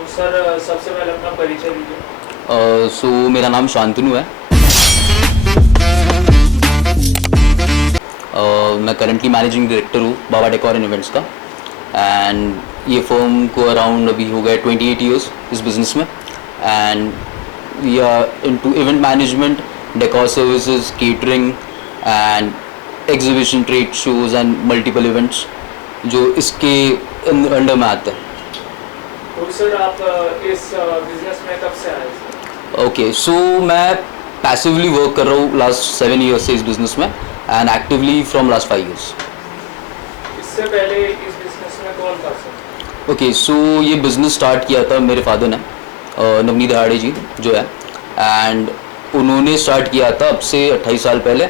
तो सर सबसे पहले अपना परिचय दीजिए। सो मेरा नाम शांतनु है। मैं करंटली मैनेजिंग डायरेक्टर हूँ बाबा डेकोर एंड इवेंट्स का। एंड ये फर्म को अराउंड अभी हो गए 28 ईयर्स इस बिज़नेस में। And we are into event management, decor services, catering and exhibition, trade shows and multiple events जो इसके अंडर में आते हैं। तो सर आप इस बिजनेस में कब से आए? ओके, सो मैं पैसिवली वर्क कर रहा हूँ लास्ट 7 ईयर्स से इस बिज़नेस में and actively from last 5 years. इससे पहले इस बिजनेस में कौन था सर? ओके, सो ये बिज़नेस स्टार्ट किया था मेरे फादर ने, नवनीत दहाड़े जी जो है, एंड उन्होंने स्टार्ट किया था अब से 28 साल पहले।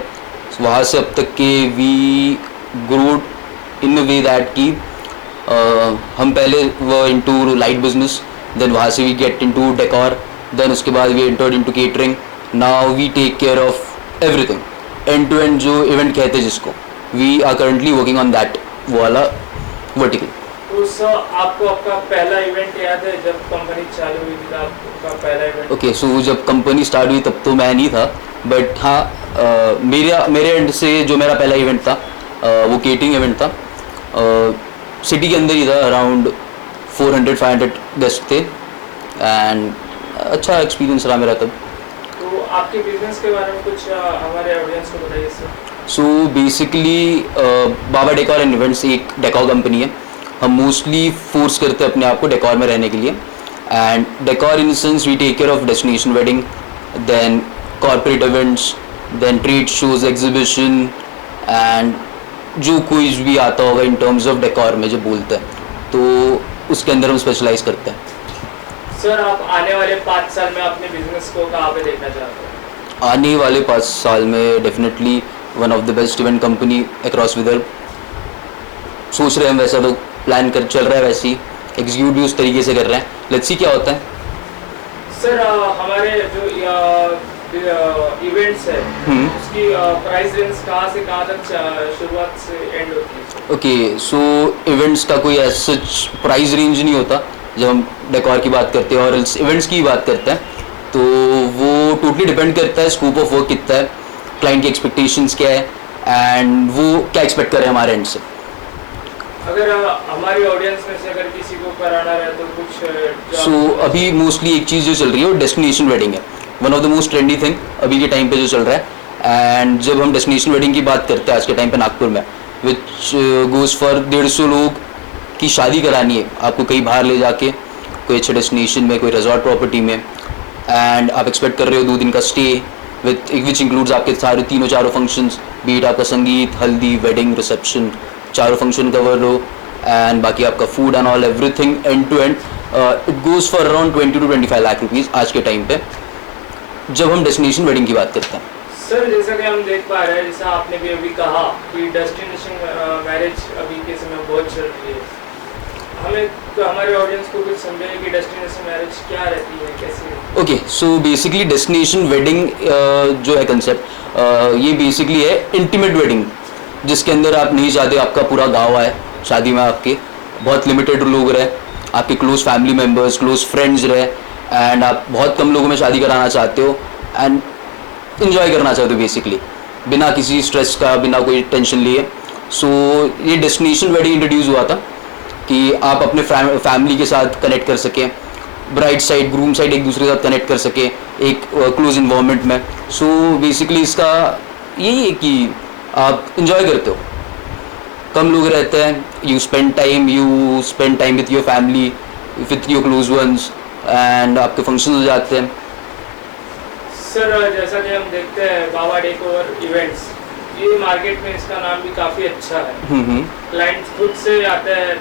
वहाँ से अब तक के we growed in a way that कि हम पहले वो इनटू लाइट बिजनेस, देन वहाँ से we get into decor, then उसके बाद we entered into catering. Now we take care of everything, end to end जो इवेंट कहते हैं जिसको, we are currently working on that वाला वर्टिकल। तो सर आपको आपका पहला इवेंट याद है जब कंपनी चालू हुई थी? आपका पहला इवेंट? ओके, सो जब कंपनी स्टार्ट हुई तब तो मैं नहीं था, बट हाँ मेरे एंड से जो मेरा पहला इवेंट था वो केटरिंग इवेंट था। सिटी के अंदर ही था, अराउंड 400-500 गेस्ट थे एंड अच्छा एक्सपीरियंस रहा मेरा तब। तो आपके बिजनेस के बारे में कुछ हमारे ऑडियंस को बताइए sir. So basically Baba decor and events एक डेकोर कंपनी है। हम मोस्टली फोर्स करते हैं अपने आप को डेकोर में रहने के लिए। And decor in sense we take care of destination wedding, then corporate events, then trade shows, exhibition and जो कोई भी आता होगा इन टर्म्स ऑफ डेकोर में जो बोलते हैं, तो उसके अंदर हम स्पेशलाइज करते हैं। सर आप आने वाले 5 साल में अपने बिजनेस को कहाँ पे देखना चाहते हैं? आने वाले 5 साल में definitely one of the best event company across Vidarbha. सोच रहे हैं हम, वैसा लोग प्लान कर चल रहा है, वैसे ही एग्जीक्यूट भी उस तरीके से कर रहे हैं। लेट्स सी क्या होता है। सर हमारे जो इवेंट्स है उसकी प्राइस रेंज कहाँ से कहाँ तक शुरुआत से एंड होती है? ओके, सो इवेंट्स का कोई ऐसा सच प्राइस रेंज नहीं होता जब हम डेकोर की बात करते हैं और इवेंट्स की बात करते हैं, तो वो टोटली डिपेंड करता है स्कोप ऑफ वर्क कितना है, क्लाइंट की एक्सपेक्टेशंस क्या है एंड वो क्या एक्सपेक्ट कर रहे हैं हमारे एंड से। अगर हमारी ऑडियंस में से अगर किसी को कराना रहे तो कुछ सो अभी मोस्टली एक चीज़ जो चल रही है वो डेस्टिनेशन वेडिंग है, one of the most trendy thing अभी के टाइम पे जो चल रहा है। एंड जब हम डेस्टिनेशन वेडिंग की बात करते हैं आज के टाइम पे नागपुर में, विच गोज़ फॉर 150 लोग की शादी करानी है आपको कहीं बाहर ले जाके, कोई अच्छे डेस्टिनेशन में, कोई रिजॉर्ट प्रॉपर्टी में, एंड आप एक्सपेक्ट कर रहे हो 2 दिन का स्टे विच इंक्लूड्स आपके सारे तीनों चारों फंक्शंस, बीट आपका संगीत, हल्दी, वेडिंग, रिसेप्शन, चारों फंक्शन कवर लो, एंड बाकी आपका food and all everything end to end. It goes for around 20 to 25 lakh rupees आज के टाइम पे जब हम डेस्टिनेशन वेडिंग की बात करते हैं। सर जैसा कि हम देख पा रहे हैं, जैसा आपने भी अभी कहा कि डेस्टिनेशन मैरिज अभी के समय बहुत चल रही है, हमें तो हमारे ऑडियंस को कुछ समझाइए कि डेस्टिनेशन मैरिज क्या रहती है, कैसे? Okay, so basically destination wedding जो है कंसेप्ट, ये बेसिकली है इंटीमेट वेडिंग, जिसके अंदर आप नहीं चाहते आपका पूरा गाँव आए शादी में, आपके बहुत लिमिटेड लोग रहे, आपके close family members, close friends रहे, एंड आप बहुत कम लोगों में शादी कराना चाहते हो एंड इन्जॉय करना चाहते हो बेसिकली, बिना किसी स्ट्रेस का, बिना कोई टेंशन लिए। सो ये डेस्टिनेशन वेडिंग इंट्रोड्यूस हुआ था कि आप अपने फैमिली के साथ कनेक्ट कर सकें, ब्राइड साइड, ग्रूम साइड एक दूसरे के साथ कनेक्ट कर सकें एक क्लोज इन्वायरमेंट में। सो बेसिकली इसका यही है कि आप इन्जॉय करते हो, कम लोग रहते हैं, you spend time with your family, with your close ones, and आपके फंक्शन हो जाते हैं। सर जैसा कि हम देखते हैं बाबा डेकोर इवेंट्स, ये मार्केट में इसका नाम भी काफ़ी अच्छा है। क्लाइंट्स खुद से आते हैं,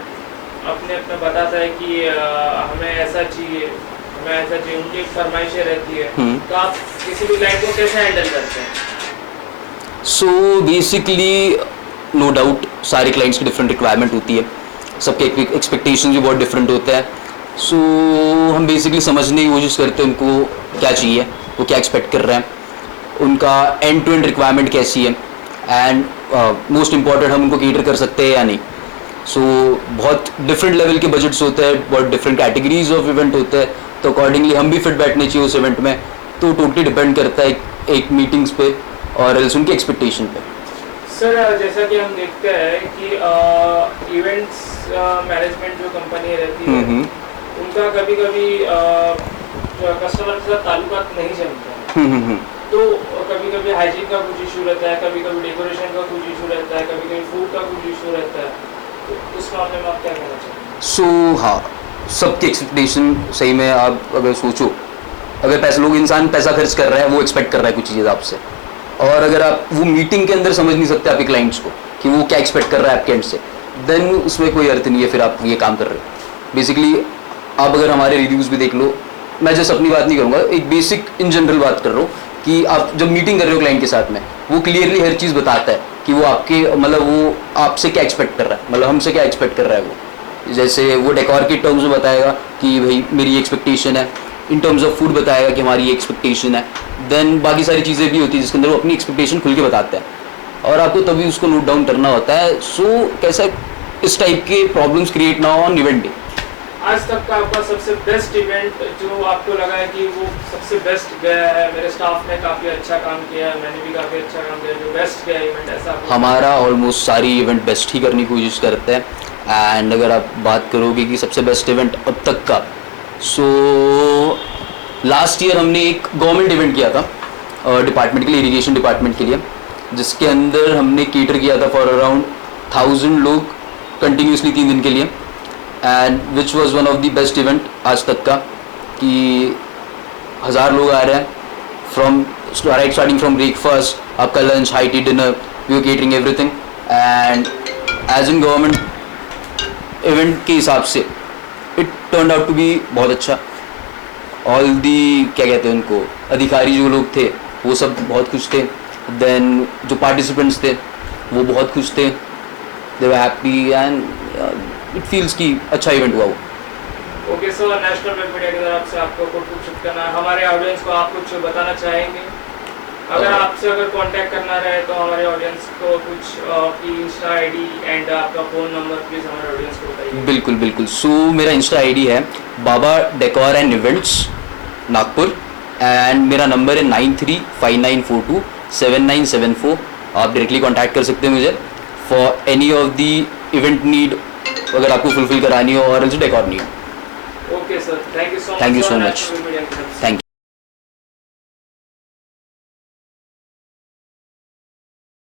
अपने अपने बताता है कि हमें ऐसा चाहिए, हमें ऐसा चाहिए, उनकी फरमाइशें रहती है। तो आप किसी भी क्लाइंट को कैसे हैंडल करते हैं? सो बेसिकली नो डाउट सारे क्लाइंट्स की डिफरेंट रिक्वायरमेंट होती है, सबके एक्सपेक्टेशन भी बहुत डिफरेंट होते हैं। सो हम बेसिकली समझने की कोशिश करते हैं उनको क्या चाहिए, वो क्या एक्सपेक्ट कर रहे हैं, उनका एंड टू एंड रिक्वायरमेंट कैसी है, एंड मोस्ट इम्पॉर्टेंट हम उनको केटर कर सकते हैं या नहीं। सो बहुत डिफरेंट लेवल के बजट्स होते हैं, बहुत डिफरेंट कैटेगरीज ऑफ इवेंट होते हैं, तो अकॉर्डिंगली हम भी फिट बैठने चाहिए उस इवेंट में। तो टोटली डिपेंड करता है एक मीटिंग्स पे और एल्स उनकी एक्सपेक्टेशन पे। सर जैसा कि हम देखते हैं कि इवेंट्स मैनेजमेंट जो कंपनी रहती है उनका कभी कभी कस्टमर के साथ ताल्लुकात नहीं जमता है। तो कभी कभी हाइजीन का कुछ इशू रहता है, कभी कभी डेकोरेशन का कुछ इशू रहता है, कभी कभी फूड का कुछ इशू रहता है, तो उस मामले में आप क्या कहना चाहेंगे? सो हाँ, सबकी एक्सपेक्टेशन सही में आप अगर सोचो, अगर पैसे लोग इंसान पैसा खर्च कर रहा है, वो एक्सपेक्ट कर रहा है कुछ चीज़ आपसे, और अगर आप वो मीटिंग के अंदर समझ नहीं सकते आपके क्लाइंट्स को कि वो क्या एक्सपेक्ट कर रहा है आपके एंड से, देन उसमें कोई अर्थ नहीं है फिर आप ये काम कर रहे हो। बेसिकली आप अगर हमारे रिव्यूज़ भी देख लो, मैं जस्ट अपनी बात नहीं करूँगा, एक बेसिक इन जनरल बात कर रहा हूँ कि आप जब मीटिंग कर रहे हो क्लाइंट के साथ में, वो क्लियरली हर चीज़ बताता है कि वो आपके मतलब वो आपसे क्या एक्सपेक्ट कर रहा है, मतलब हमसे क्या एक्सपेक्ट कर रहा है वो। जैसे वो डेकोर के टर्म्स में बताएगा कि भाई मेरी एक्सपेक्टेशन है, इन टर्म्स ऑफ फूड बताएगा कि हमारी ये एक्सपेक्टेशन है, देन बाकी सारी चीज़ें भी होती है जिसके अंदर वो अपनी एक्सपेक्टेशन खुल के बताते हैं और आपको तभी उसको नोट डाउन करना होता है। सो कैसा इस टाइप के प्रॉब्लम्स क्रिएट ना हो ऑन इवेंट डे। आज तक का आपका सबसे बेस्ट इवेंट जो आपको लगा है कि वो सबसे बेस्ट गया है, मेरे स्टाफ ने काफ़ी अच्छा काम किया है, मैंने भी काफ़ी अच्छा काम किया, जो बेस्ट गया इवेंट ऐसा? हमारा ऑलमोस्ट सारी इवेंट बेस्ट ही करने की कोशिश करते हैं। एंड अगर आप बात करोगे कि सबसे बेस्ट इवेंट अब तक का, सो लास्ट ईयर हमने एक गवर्नमेंट इवेंट किया था डिपार्टमेंट के लिए, इरिगेशन डिपार्टमेंट के लिए, जिसके अंदर हमने केटर किया था फॉर अराउंड 1000 लोग कंटिन्यूसली 3 दिन के लिए, and which was one of the best event आज तक का, कि 1000 लोग आ रहे हैं from right starting from breakfast, आपका lunch, high tea, dinner, we are catering everything, and as in government event के हिसाब से it turn out to be बहुत अच्छा। ऑल दी क्या कहते हैं उनको, अधिकारी जो लोग थे वो सब बहुत खुश थे, देन जो पार्टिसिपेंट्स थे वो बहुत खुश थे, they were happy and it feels कि अच्छा इवेंट हुआ वो। Okay sir, national web media की तरफ से आपको कुछ शुभकामनाएं। हमारे ऑडियंस को आप कुछ बताना चाहेंगे? अगर आपसे अगर कांटेक्ट करना रहे तो हमारे ऑडियंस को कुछ आपकी इंस्टा आईडी एंड आपका फ़ोन नंबर प्लीज़ हमारे ऑडियंस को बताइए। बिल्कुल बिल्कुल। सो मेरा इंस्टा आईडी है Baba decor and events Nagpur, and मेरा नंबर है 9359427974। आप डायरेक्टली कांटेक्ट कर सकते हैं मुझे for any of the event need, अगर आपको फुलफिल करानी हो और decor need. Okay sir, thank you so much. Thank you so much. Thank you.